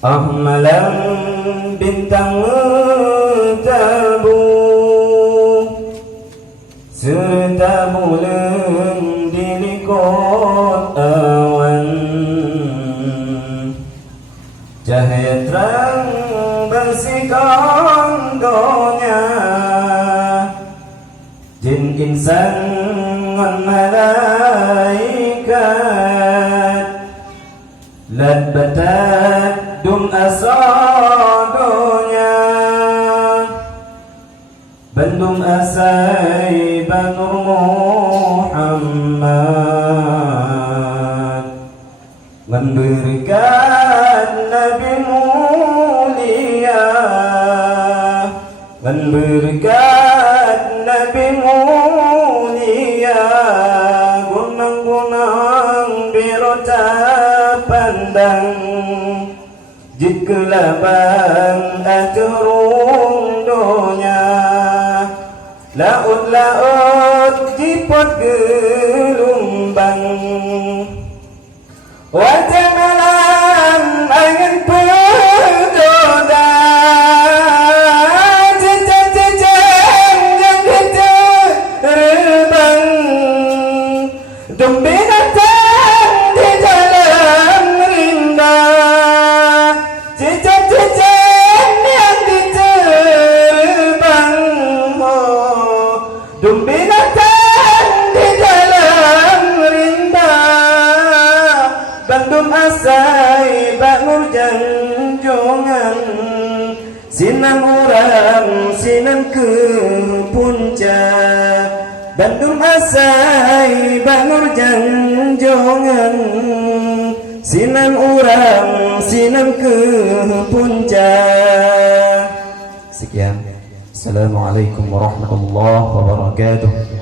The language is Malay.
Ahmalan bintang tabu serta bulan dilikut awan, cahaya terang bersihkan gonya, jin insan dan malaikat lad batat dum asadonya, bandum asai banur Muhammad, memberikan Nabi mulia, memberikan Nabi mulia, gunang-gunang birota pandang, jikalau bang aturung donya, laut-laut jipot gelombang, wajah malam angin berdoda, jejak-jejak yang terbang, domba datang di dalam rimba, jejak-jejak yang diterbang, domba datang di dalam rimba, bandum asai bak Nur Janjongan, sinan uram sinan ke puncak, bandum asai bak Nur Janjongan, sinan uram sinan ke puncak. Sekian. Assalamualaikum warahmatullahi wabarakatuh.